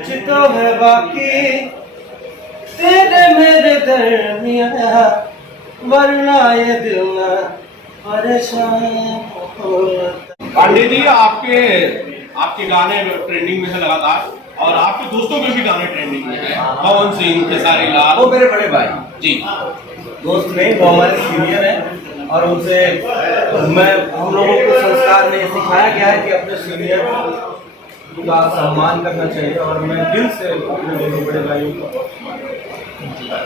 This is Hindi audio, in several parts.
कुछ तो है बाकी तेरे मेरे दरमिया, वरना ये दिल ना परेशान होता। पांडे जी, आपके आपके गाने ट्रेंडिंग में है लगातार, और आपके दोस्तों के भी गाने ट्रेंडिंग में है। पवन सिंह, खेसारी लाल, वो मेरे बड़े भाई जी दोस्त नहीं, वो हमारे सीनियर हैं और उनसे मैं हम लोगों को संस्कार में सिखाया गया है कि अपने सीनियर का सम्मान करना चाहिए, और मैं दिल से अपने दोनों बड़े भाइयों को।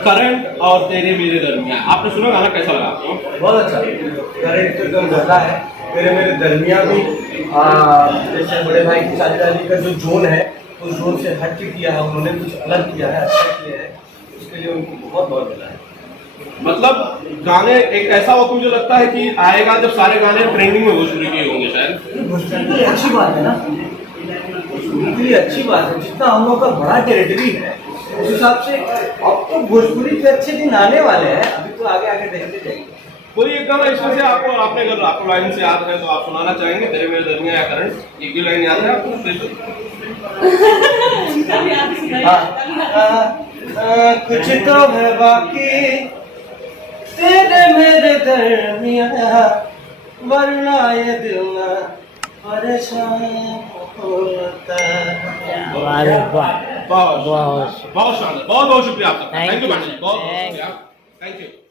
करंट और तेरे मेरे दरमियान, आपने सुना गाना, कैसा लगा आपको? बहुत अच्छा, करंट तो एकदम ज़्यादा है। तेरे मेरे दरमियान भी जैसे बड़े भाई खेसारी लाल जी का जो जोन है उस जोन से हट के किया है उन्होंने, कुछ अलग किया है, अच्छा किया है, उसके लिए उनको बहुत बहुत मिला है। मतलब गाने एक ऐसा वक्त मुझे लगता है कि आएगा जब सारे गाने ट्रेंडिंग में भोजपुरी के होंगे शायद। भोजपुरी के लिए अच्छी बात है ना, भोजपुरी के लिए अच्छी बात है। जितना हम लोग का बड़ा टेरिटरी है उस हिसाब से अब तो भोजपुरी के अच्छे दिन आने वाले हैं, अभी तो आगे आगे देखते जाएंगे। कोई एक गाना इसमें से आपको, आपने अगर आपको लाइन से याद है तो आप सुनाना चाहेंगे? तेरे मेरे दरमियान या करंट, एक भी लाइन याद है आपको? कुछ तो है बाकी तेरे मेरे दरमिया, वरना ये दिल ना परेशान होता। बहुत बहुत शानदार, बहुत बहुत शुक्रिया आपका। थैंक यू पांडे जी, बहुत बहुत शुक्रिया, थैंक यू।